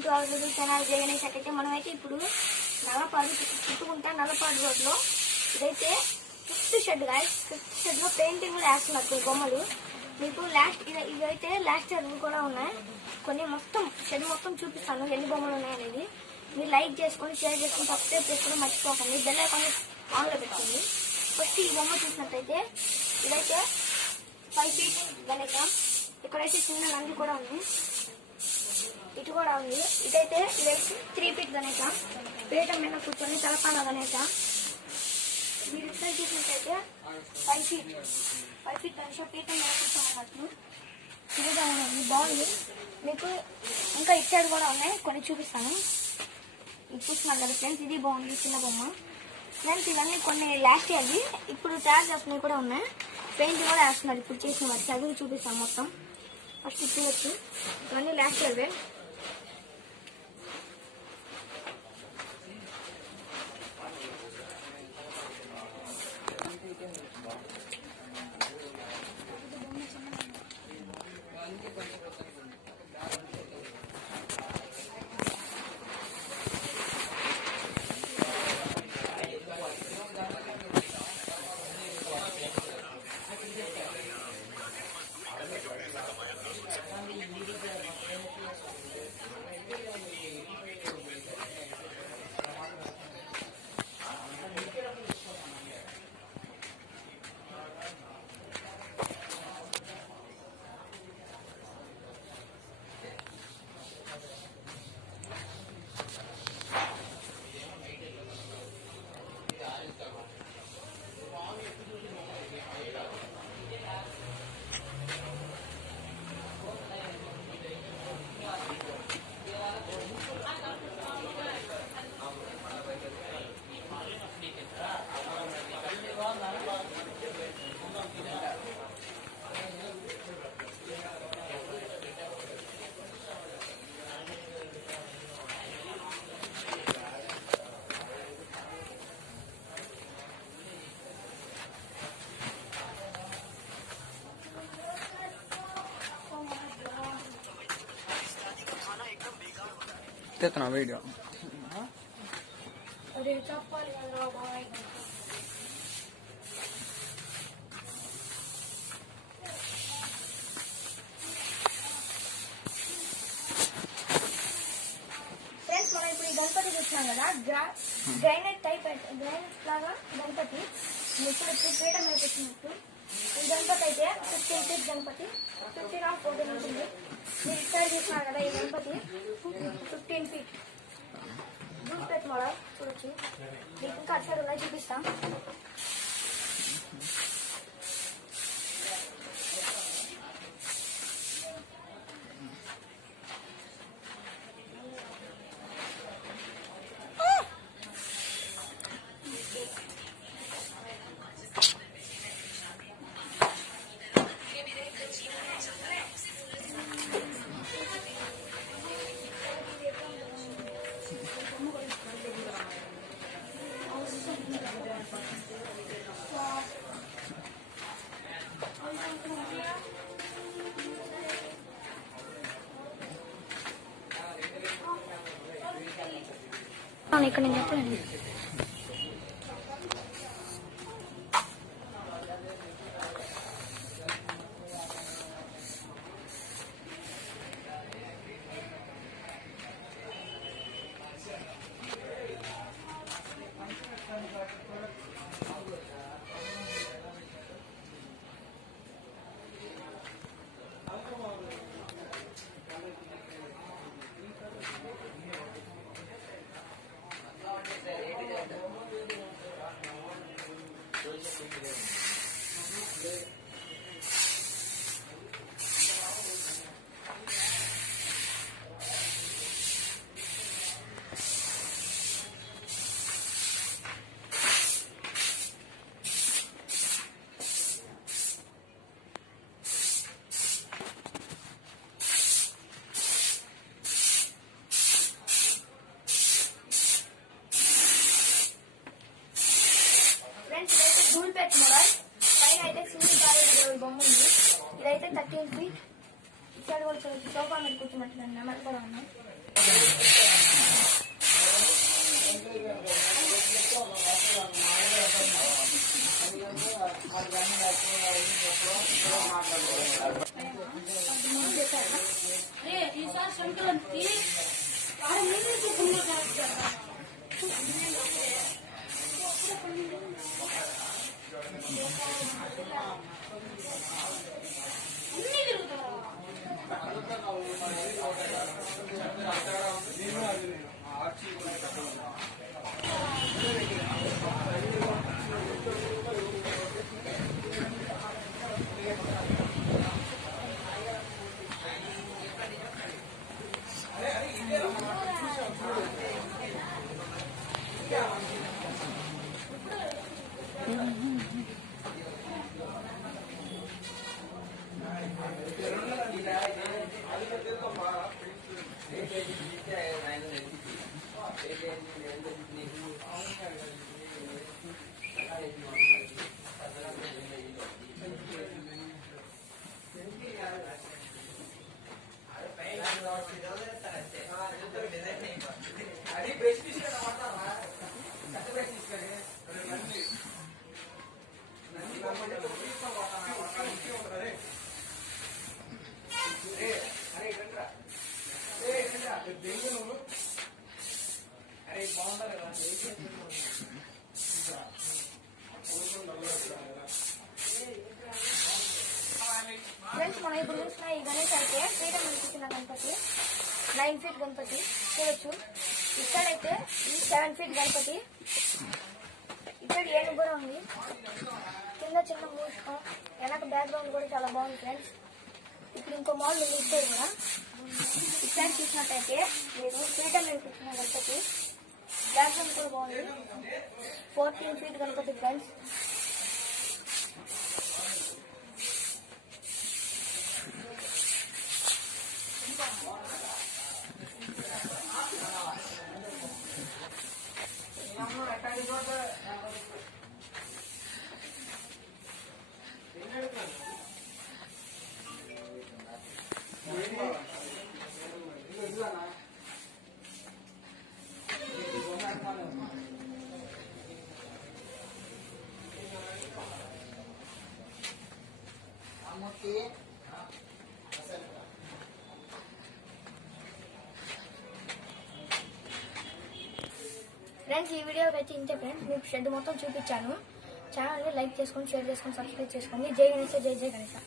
Welcome to our YouTube channel జై గణేష్. అయితే మనమైతే ఇప్పుడు నల్లపాడు చుట్టుకుంటా నల్లపాడు రోడ్లో ఇదైతే 5th shed guys. 5th shed లో పెయింటింగ్ కూడా వేస్తున్నారు బొమ్మలు. మీకు ఇవైతే లాస్ట్ ఇయర్ కూడా ఉన్నాయి. కొన్ని మొత్తం షెడ్ మొత్తం చూపిస్తాను ఎన్ని బొమ్మలు ఉన్నాయనేది. మీరు లైక్ చేసుకొని షేర్ చేసుకొని సబ్స్క్రైబ్ చేసుకొని మర్చిపోకండి. బెల్ ఐకాన్ ఆన్లో పెట్టుకోండి. ఫస్ట్ ఈ బొమ్మ చూసినట్టయితే ఇదైతే 5 feet గణేష. ఇక్కడైతే చిన్న నంది కూడా ఉంది, ఇటు కూడా ఉంది. ఇదైతే 3 feet గణేష. పీఠం మీద కూర్చొని తలపాన గణేష. మీరు ఇక్కడ చూసినట్టయితే 5 feet గణేష పీఠం మీద కూర్చోమన్నట్టు. ఇదిగా ఉంది, బాగుంది. మీకు ఇంకా ఇచ్చాడు కూడా ఉన్నాయి, కొన్ని చూపిస్తాను. ఇది చూస్తున్నారు కదా ఫ్రెండ్స్, ఇది బాగుంది చిన్న బొమ్మ. ఫ్రెండ్స్ ఇవన్నీ కొన్ని లాస్ట్ ఇయర్వి, ఇప్పుడు తయారు చేస్తున్నవి కూడా ఉన్నాయి. పెయింట్ కూడా వేస్తున్నారు ఇప్పుడు చేసిన వాటి చదువు చూపిస్తాం మొత్తం. ఫస్ట్ చూడొచ్చు, ఇవన్నీ లాస్ట్ ఇయర్వే. तेतना वीडियो अरे चप्पल वाला भाई फ्रेंड्स మనం ఇప్పుడు ఈ గణపతి చూస్తాం కదా, గ్రైనైట్ టైప్, గ్రైనైట్ లాగా గణపతి ఇప్పుడు పీఠం మీద పెట్టినట్టు. ఈ గణపతి అయితే 15 feet గణపతి, 15 or 14 ఉంటుంది. మీరు ఇక్కడ చూస్తున్నారు కదా, ఈ గణపతి 15 feet దూపేట్ మోడల్ చూడొచ్చు. మీకు ఇంకా అటు సైడ్ ఉన్నాయి, చూపిస్తాం. ఇక్కడ నేను చెప్పండి. దూల్పేట్ మోడల్ పైన అయితే సింగిల్ కాలేజ్ బొమ్మ ఉంది. ఇదైతే 13 feet. ఇక్కడ కూడా సోఫా మీద కూర్చున్నట్టు నెమలి కూడా ఉన్నాయి. ఫ్రెండ్స్ మనం ఇప్పుడు చూసిన ఈ గణేష్ అయితే ఫ్రీడమ్ అనిపించిన గణపతి 9 ఫీట్ గణపతి చూడొచ్చు. ఇక్కడైతే ఈ 7 ఫీట్ గణపతి, ఇక్కడ ఏనుగు కూడా ఉంది, కింద చిన్న మూసుకం, వెనక బ్యాక్గ్రౌండ్ కూడా చాలా బాగుంది ఫ్రెండ్స్. ఇప్పుడు ఇంకో మోడల్ ఉంది ఇక్కడ కూడా. ఇక్కడ చూసినట్టయితే మీరు ఫ్రీడమ్ అనిపించిన గణపతి, బ్యాక్గ్రౌండ్ కూడా బాగుంది, 14 ఫీట్ గణపతి ఫ్రెండ్స్. ఫ్రెండ్స్ ఈ వీడియోకి అయితే ఇంతే ఫ్రెండ్స్. మీకు షెడ్ మొత్తం చూపించాను. ఛానల్ని లైక్ చేసుకొని, షేర్ చేసుకొని, సబ్స్క్రైబ్ చేసుకోండి. జై గణేష్, జై జై గణేష్.